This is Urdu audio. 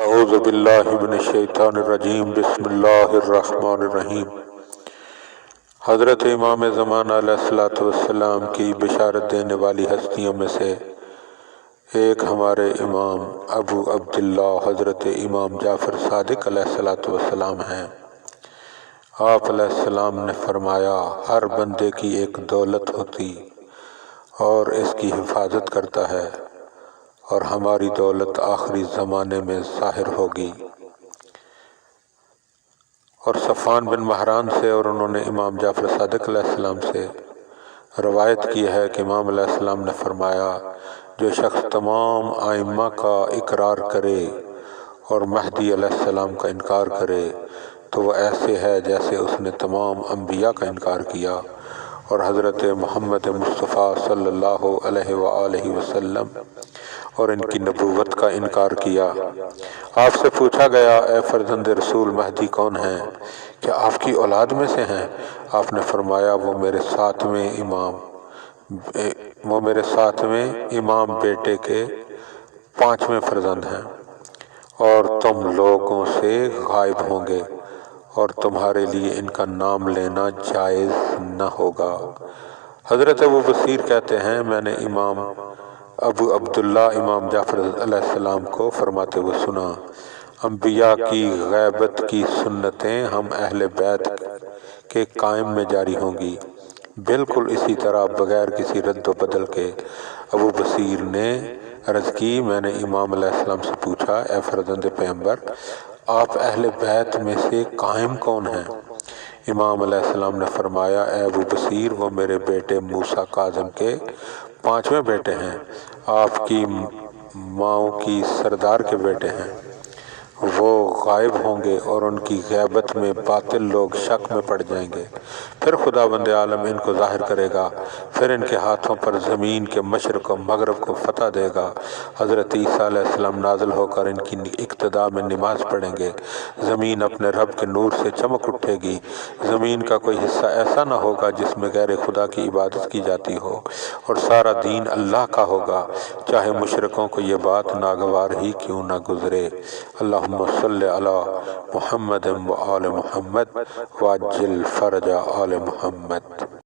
اعوذ باللہ من الشیطان الرجیم بسم اللہ الرحمن الرحیم۔ حضرت امام زمان علیہ السلام کی بشارت دینے والی ہستیوں میں سے ایک ہمارے امام ابو عبداللہ حضرت امام جعفر صادق علیہ السلام ہیں۔ آپ علیہ السلام نے فرمایا، ہر بندے کی ایک دولت ہوتی اور اس کی حفاظت کرتا ہے، اور ہماری دولت آخری زمانے میں ظاہر ہوگی۔ اور صفوان بن مہران سے اور انہوں نے امام جعفر صادق علیہ السلام سے روایت کی ہے کہ امام علیہ السلام نے فرمایا، جو شخص تمام ائمہ کا اقرار کرے اور مہدی علیہ السلام کا انکار کرے تو وہ ایسے ہے جیسے اس نے تمام انبیاء کا انکار کیا اور حضرت محمد مصطفیٰ صلی اللہ علیہ وآلہ وسلم اور ان کی نبوت کا انکار کیا۔ آپ سے پوچھا گیا، اے فرزند رسول، مہدی کون ہیں؟ کیا آپ کی اولاد میں سے ہیں؟ آپ نے فرمایا، وہ میرے ساتویں امام بیٹے کے 5ویں فرزند ہیں، اور تم لوگوں سے غائب ہوں گے اور تمہارے لیے ان کا نام لینا جائز نہ ہوگا۔ حضرت ابو بصیر کہتے ہیں، میں نے امام ابو عبداللہ امام جعفر علیہ السلام کو فرماتے ہوئے سنا، انبیاء کی غیبت کی سنتیں ہم اہل بیت کے قائم میں جاری ہوں گی۔ بالکل اسی طرح بغیر کسی رد و بدل کے ابو بصیر نے عرض کی، میں نے امام علیہ السلام سے پوچھا، اے فرزند پیغمبر، آپ اہل بیت میں سے قائم کون ہیں؟ امام علیہ السلام نے فرمایا، اے ابو بصیر، وہ میرے بیٹے موسیٰ کاظم کے 5ویں بیٹے ہیں، آپ کی ماؤں کی سردار کے بیٹے ہیں۔ وہ غائب ہوں گے اور ان کی غیبت میں باطل لوگ شک میں پڑ جائیں گے، پھر خداوند عالم ان کو ظاہر کرے گا، پھر ان کے ہاتھوں پر زمین کے مشرق و مغرب کو فتح دے گا۔ حضرت عیسیٰ علیہ السلام نازل ہو کر ان کی اقتداء میں نماز پڑھیں گے، زمین اپنے رب کے نور سے چمک اٹھے گی، زمین کا کوئی حصہ ایسا نہ ہوگا جس میں غیر خدا کی عبادت کی جاتی ہو، اور سارا دین اللہ کا ہوگا، چاہے مشرکوں کو یہ بات ناگوار ہی کیوں نہ گزرے۔ اللہم صلی علی محمد و آل محمد وعجل فرج آل محمد۔